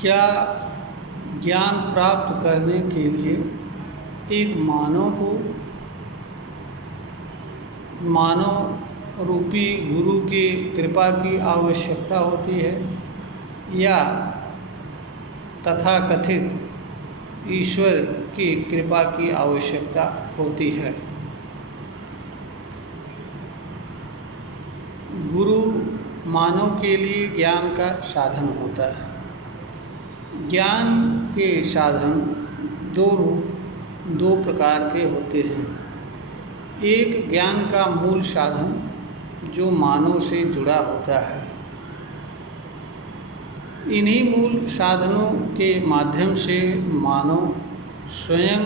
क्या ज्ञान प्राप्त करने के लिए एक मानव रूपी गुरु की कृपा की आवश्यकता होती है या तथाकथित ईश्वर की कृपा की आवश्यकता होती है? गुरु मानव के लिए ज्ञान का साधन होता है। ज्ञान के साधन दो प्रकार के होते हैं। एक ज्ञान का मूल साधन जो मानव से जुड़ा होता है। इन्हीं मूल साधनों के माध्यम से मानव स्वयं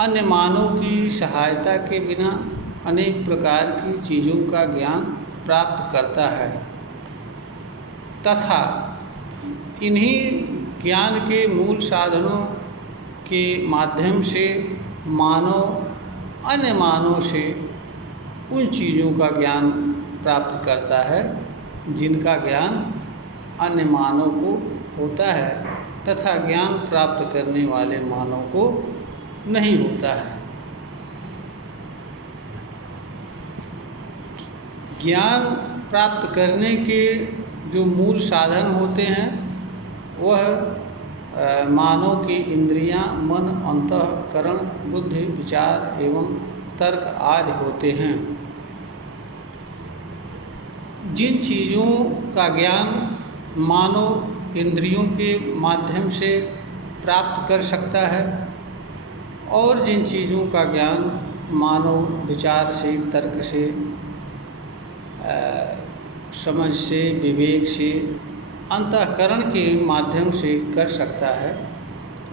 अन्य मानव की सहायता के बिना अनेक प्रकार की चीज़ों का ज्ञान प्राप्त करता है तथा इन्हीं ज्ञान के मूल साधनों के माध्यम से मानव अन्य मानव से उन चीज़ों का ज्ञान प्राप्त करता है जिनका ज्ञान अन्य मानव को होता है तथा ज्ञान प्राप्त करने वाले मानव को नहीं होता है। ज्ञान प्राप्त करने के जो मूल साधन होते हैं वह मानव की इंद्रियां, मन, अंतःकरण, बुद्धि, विचार एवं तर्क आदि होते हैं। जिन चीज़ों का ज्ञान मानव इंद्रियों के माध्यम से प्राप्त कर सकता है और जिन चीज़ों का ज्ञान मानव विचार से, तर्क से, समझ से, विवेक से, अंतःकरण के माध्यम से कर सकता है,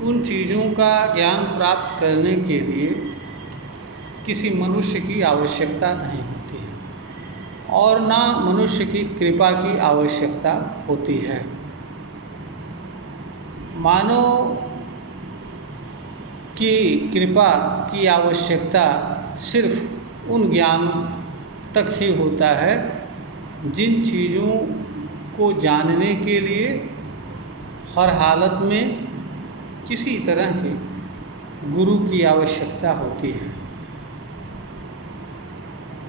उन चीज़ों का ज्ञान प्राप्त करने के लिए किसी मनुष्य की आवश्यकता नहीं होती है और ना मनुष्य की कृपा की आवश्यकता होती है। मानव की कृपा की आवश्यकता सिर्फ उन ज्ञान तक ही होता है जिन चीज़ों को जानने के लिए हर हालत में किसी तरह के गुरु की आवश्यकता होती है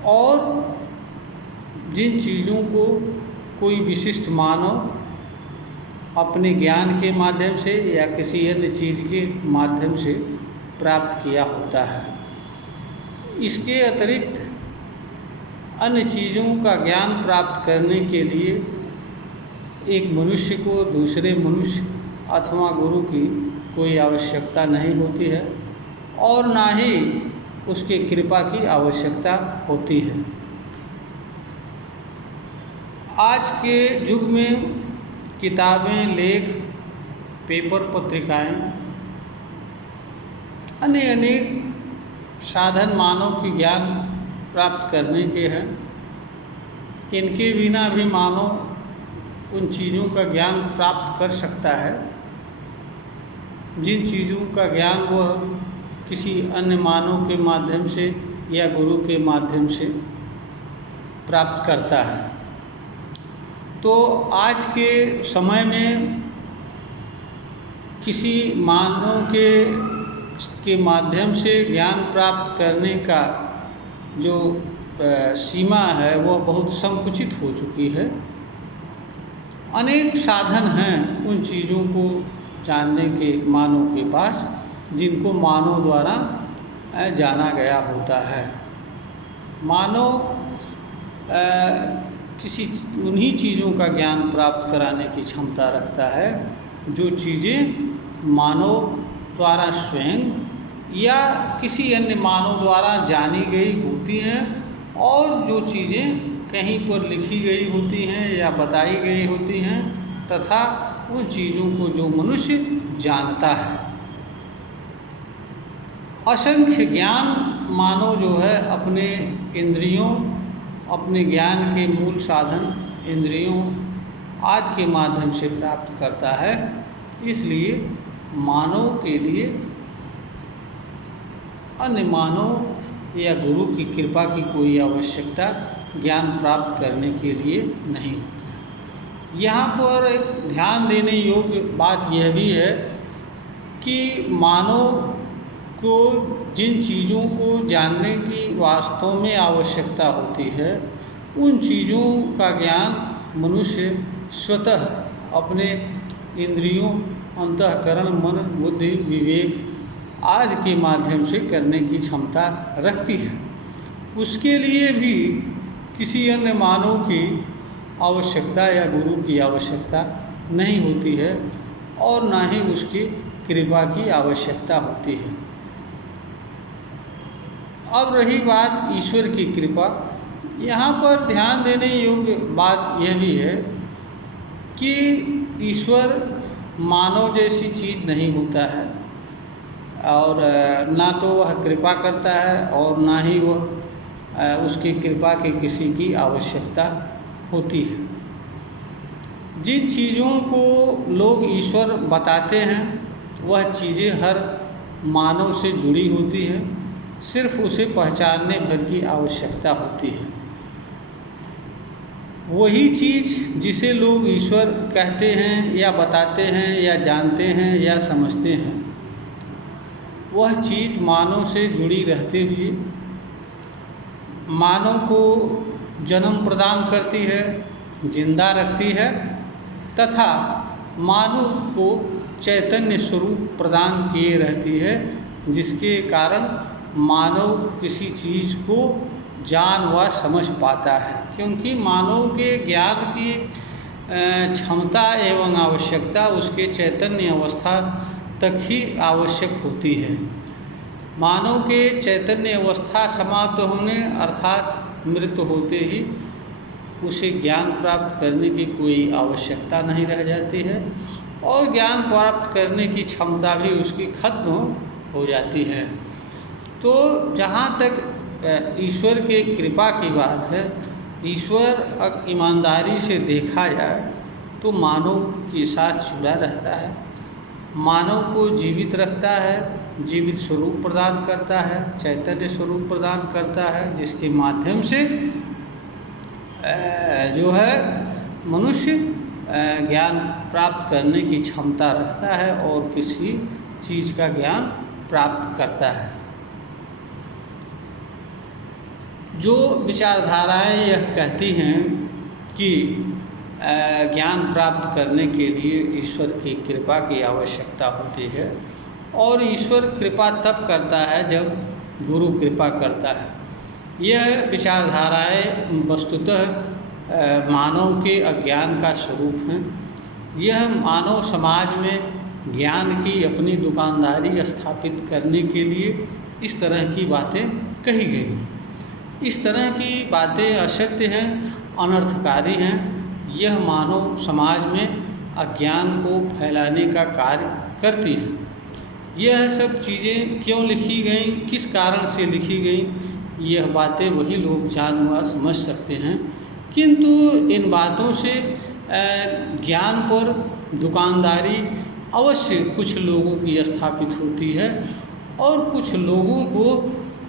और जिन चीज़ों को कोई विशिष्ट मानव अपने ज्ञान के माध्यम से या किसी अन्य चीज़ के माध्यम से प्राप्त किया होता है। इसके अतिरिक्त अन्य चीज़ों का ज्ञान प्राप्त करने के लिए एक मनुष्य को दूसरे मनुष्य अथवा गुरु की कोई आवश्यकता नहीं होती है और ना ही उसके कृपा की आवश्यकता होती है। आज के युग में किताबें, लेख, पेपर, पत्रिकाएं, अनेक साधन मानव की ज्ञान प्राप्त करने के हैं। इनके बिना भी मानव उन चीज़ों का ज्ञान प्राप्त कर सकता है जिन चीज़ों का ज्ञान वह किसी अन्य मानव के माध्यम से या गुरु के माध्यम से प्राप्त करता है। तो आज के समय में किसी मानव के माध्यम से ज्ञान प्राप्त करने का जो सीमा है वह बहुत संकुचित हो चुकी है। अनेक साधन हैं उन चीज़ों को जानने के मानव के पास जिनको मानव द्वारा जाना गया होता है। मानव किसी उन्हीं चीज़ों का ज्ञान प्राप्त कराने की क्षमता रखता है जो चीज़ें मानव द्वारा स्वयं या किसी अन्य मानव द्वारा जानी गई होती हैं और जो चीज़ें कहीं पर लिखी गई होती हैं या बताई गई होती हैं तथा उन चीज़ों को जो मनुष्य जानता है। असंख्य ज्ञान मानव जो है अपने इंद्रियों, अपने ज्ञान के मूल साधन इंद्रियों आदि के माध्यम से प्राप्त करता है। इसलिए मानव के लिए अन्य मानव या गुरु की कृपा की कोई आवश्यकता ज्ञान प्राप्त करने के लिए नहीं होती है। यहाँ पर एक ध्यान देने योग्य बात यह भी है कि मानव को जिन चीज़ों को जानने की वास्तव में आवश्यकता होती है, उन चीज़ों का ज्ञान मनुष्य स्वतः अपने इंद्रियों, अंतःकरण, मन, बुद्धि, विवेक आदि के माध्यम से करने की क्षमता रखती है। उसके लिए भी किसी अन्य मानव की आवश्यकता या गुरु की आवश्यकता नहीं होती है और ना ही उसकी कृपा की आवश्यकता होती है। अब रही बात ईश्वर की कृपा, यहाँ पर ध्यान देने योग्य बात यह भी है कि ईश्वर मानव जैसी चीज़ नहीं होता है और ना तो वह कृपा करता है और ना ही वह उसकी कृपा की किसी की आवश्यकता होती है। जिन चीज़ों को लोग ईश्वर बताते हैं वह चीज़ें हर मानव से जुड़ी होती हैं, सिर्फ उसे पहचानने भर की आवश्यकता होती है। वही चीज़ जिसे लोग ईश्वर कहते हैं या बताते हैं या जानते हैं या समझते हैं, वह चीज़ मानव से जुड़ी रहते हुए मानव को जन्म प्रदान करती है, जिंदा रखती है तथा मानव को चैतन्य स्वरूप प्रदान किए रहती है, जिसके कारण मानव किसी चीज़ को जान व समझ पाता है। क्योंकि मानव के ज्ञान की क्षमता एवं आवश्यकता उसके चैतन्य अवस्था तक ही आवश्यक होती है। मानव के चैतन्य अवस्था समाप्त होने अर्थात मृत्यु होते ही उसे ज्ञान प्राप्त करने की कोई आवश्यकता नहीं रह जाती है और ज्ञान प्राप्त करने की क्षमता भी उसकी खत्म हो जाती है। तो जहाँ तक ईश्वर के कृपा की बात है, ईश्वर ईमानदारी से देखा जाए तो मानव के साथ जुड़ा रहता है, मानव को जीवित रखता है, जीवित स्वरूप प्रदान करता है, चैतन्य स्वरूप प्रदान करता है, जिसके माध्यम से जो है मनुष्य ज्ञान प्राप्त करने की क्षमता रखता है और किसी चीज़ का ज्ञान प्राप्त करता है। जो विचारधाराएं यह कहती हैं कि ज्ञान प्राप्त करने के लिए ईश्वर की कृपा की आवश्यकता होती है और ईश्वर कृपा तब करता है जब गुरु कृपा करता है, यह विचारधाराएं वस्तुतः मानव के अज्ञान का स्वरूप हैं। यह मानव समाज में ज्ञान की अपनी दुकानदारी स्थापित करने के लिए इस तरह की बातें कही गई। इस तरह की बातें असत्य हैं, अनर्थकारी हैं। यह मानव समाज में अज्ञान को फैलाने का कार्य करती है। यह सब चीज़ें क्यों लिखी गई, किस कारण से लिखी गई, यह बातें वही लोग जान व समझ सकते हैं। किंतु इन बातों से ज्ञान पर दुकानदारी अवश्य कुछ लोगों की स्थापित होती है और कुछ लोगों को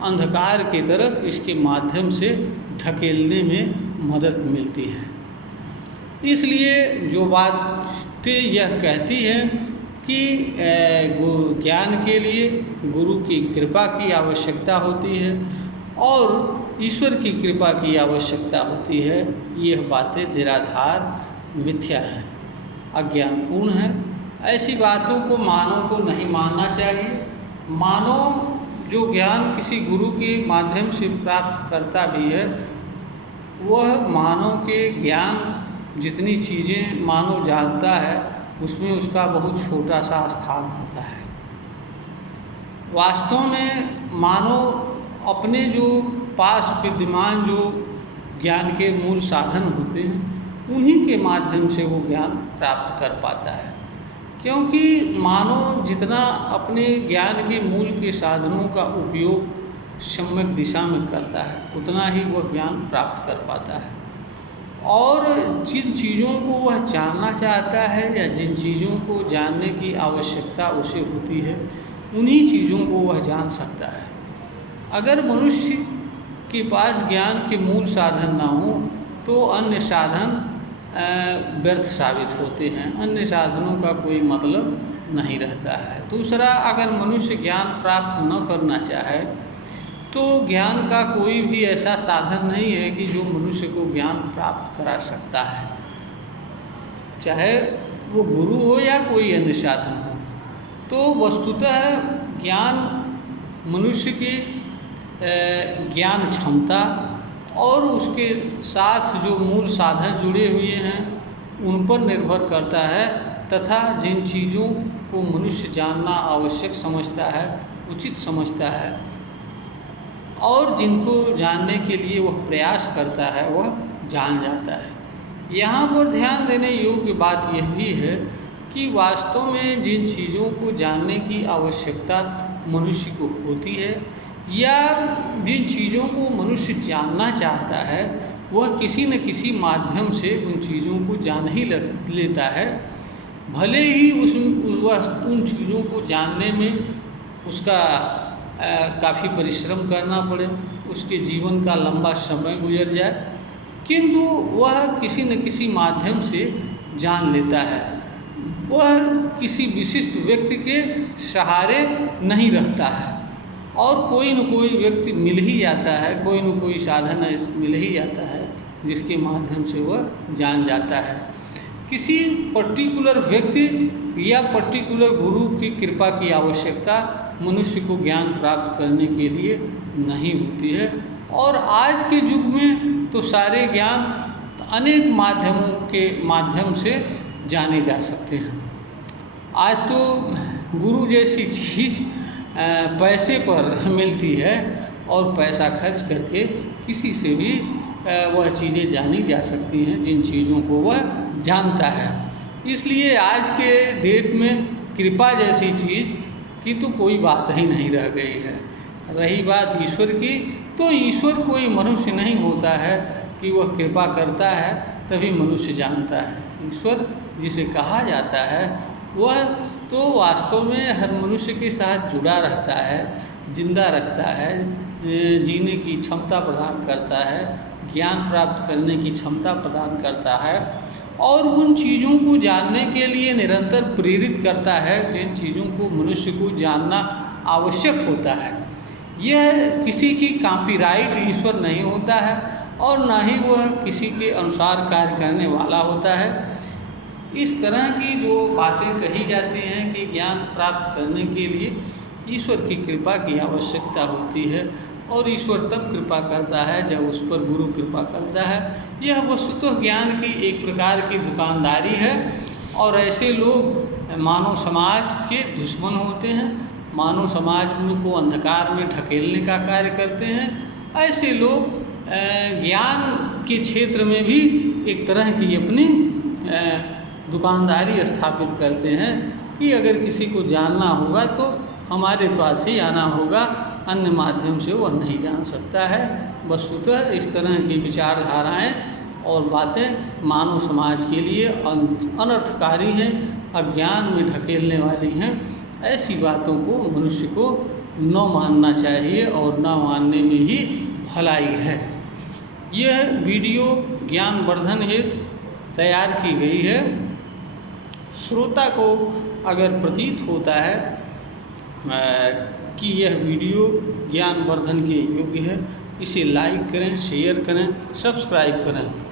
अंधकार की तरफ इसके माध्यम से ढकेलने में मदद मिलती है। इसलिए जो बातें यह कहती हैं कि ज्ञान के लिए गुरु की कृपा की आवश्यकता होती है और ईश्वर की कृपा की आवश्यकता होती है, यह बातें निराधार मिथ्या है, अज्ञानपूर्ण है। ऐसी बातों को मानव को नहीं मानना चाहिए। मानव जो ज्ञान किसी गुरु के माध्यम से प्राप्त करता भी है, वह मानव के ज्ञान जितनी चीज़ें मानव जानता है उसमें उसका बहुत छोटा सा स्थान होता है। वास्तव में मानव अपने जो पास विद्यमान जो ज्ञान के मूल साधन होते हैं उन्हीं के माध्यम से वो ज्ञान प्राप्त कर पाता है। क्योंकि मानव जितना अपने ज्ञान के मूल के साधनों का उपयोग सम्यक दिशा में करता है उतना ही वह ज्ञान प्राप्त कर पाता है और जिन चीज़ों को वह जानना चाहता है या जिन चीज़ों को जानने की आवश्यकता उसे होती है उन्हीं चीज़ों को वह जान सकता है। अगर मनुष्य के पास ज्ञान के मूल साधन ना हो तो अन्य साधन व्यर्थ साबित होते हैं, अन्य साधनों का कोई मतलब नहीं रहता है। दूसरा, अगर मनुष्य ज्ञान प्राप्त न करना चाहे तो ज्ञान का कोई भी ऐसा साधन नहीं है कि जो मनुष्य को ज्ञान प्राप्त करा सकता है, चाहे वो गुरु हो या कोई अन्य साधन हो। तो वस्तुतः ज्ञान मनुष्य की ज्ञान क्षमता और उसके साथ जो मूल साधन जुड़े हुए हैं उन पर निर्भर करता है, तथा जिन चीज़ों को मनुष्य जानना आवश्यक समझता है, उचित समझता है और जिनको जानने के लिए वह प्रयास करता है, वह जान जाता है। यहाँ पर ध्यान देने योग्य बात यह भी है कि वास्तव में जिन चीज़ों को जानने की आवश्यकता मनुष्य को होती है या जिन चीज़ों को मनुष्य जानना चाहता है, वह किसी न किसी माध्यम से उन चीज़ों को जान ही लेता है, भले ही वह उन चीज़ों को जानने में उसका काफ़ी परिश्रम करना पड़े, उसके जीवन का लंबा समय गुजर जाए, किंतु वह किसी न किसी माध्यम से जान लेता है। वह किसी विशिष्ट व्यक्ति के सहारे नहीं रहता है और कोई न कोई व्यक्ति मिल ही जाता है, कोई न कोई साधन मिल ही जाता है जिसके माध्यम से वह जान जाता है। किसी पर्टिकुलर व्यक्ति या पर्टिकुलर गुरु की कृपा की आवश्यकता मनुष्य को ज्ञान प्राप्त करने के लिए नहीं होती है। और आज के युग में तो सारे ज्ञान अनेक माध्यमों के माध्यम से जाने जा सकते हैं। आज तो गुरु जैसी चीज़ पैसे पर मिलती है और पैसा खर्च करके किसी से भी वह चीज़ें जानी जा सकती हैं जिन चीज़ों को वह जानता है। इसलिए आज के डेट में कृपा जैसी चीज़ की तो कोई बात ही नहीं रह गई है। रही बात ईश्वर की, तो ईश्वर कोई मनुष्य नहीं होता है कि वह कृपा करता है तभी मनुष्य जानता है। ईश्वर जिसे कहा जाता है वह तो वास्तव में हर मनुष्य के साथ जुड़ा रहता है, जिंदा रखता है, जीने की क्षमता प्रदान करता है, ज्ञान प्राप्त करने की क्षमता प्रदान करता है और उन चीज़ों को जानने के लिए निरंतर प्रेरित करता है जिन चीज़ों को मनुष्य को जानना आवश्यक होता है। यह किसी की कॉपीराइट ईश्वर नहीं होता है और ना ही वह किसी के अनुसार कार्य करने वाला होता है। इस तरह की जो बातें कही जाती हैं कि ज्ञान प्राप्त करने के लिए ईश्वर की कृपा की आवश्यकता होती है और ईश्वर तब कृपा करता है जब उस पर गुरु कृपा करता है, यह वस्तुतः ज्ञान की एक प्रकार की दुकानदारी है। और ऐसे लोग मानव समाज के दुश्मन होते हैं, मानव समाज को अंधकार में ढकेलने का कार्य करते हैं। ऐसे लोग ज्ञान के क्षेत्र में भी एक तरह की अपनी दुकानदारी स्थापित करते हैं कि अगर किसी को जानना होगा तो हमारे पास ही आना होगा, अन्य माध्यम से वह नहीं जान सकता है। वस्तुतः इस तरह की विचारधाराएं और बातें मानव समाज के लिए अनर्थकारी हैं, अज्ञान में ढकेलने वाली हैं। ऐसी बातों को मनुष्य को न मानना चाहिए और न मानने में ही भलाई है। यह वीडियो ज्ञानवर्धन हेतु तैयार की गई है। श्रोता को अगर प्रतीत होता है कि यह वीडियो ज्ञानवर्धन के योग्य है, इसे लाइक करें, शेयर करें, सब्सक्राइब करें।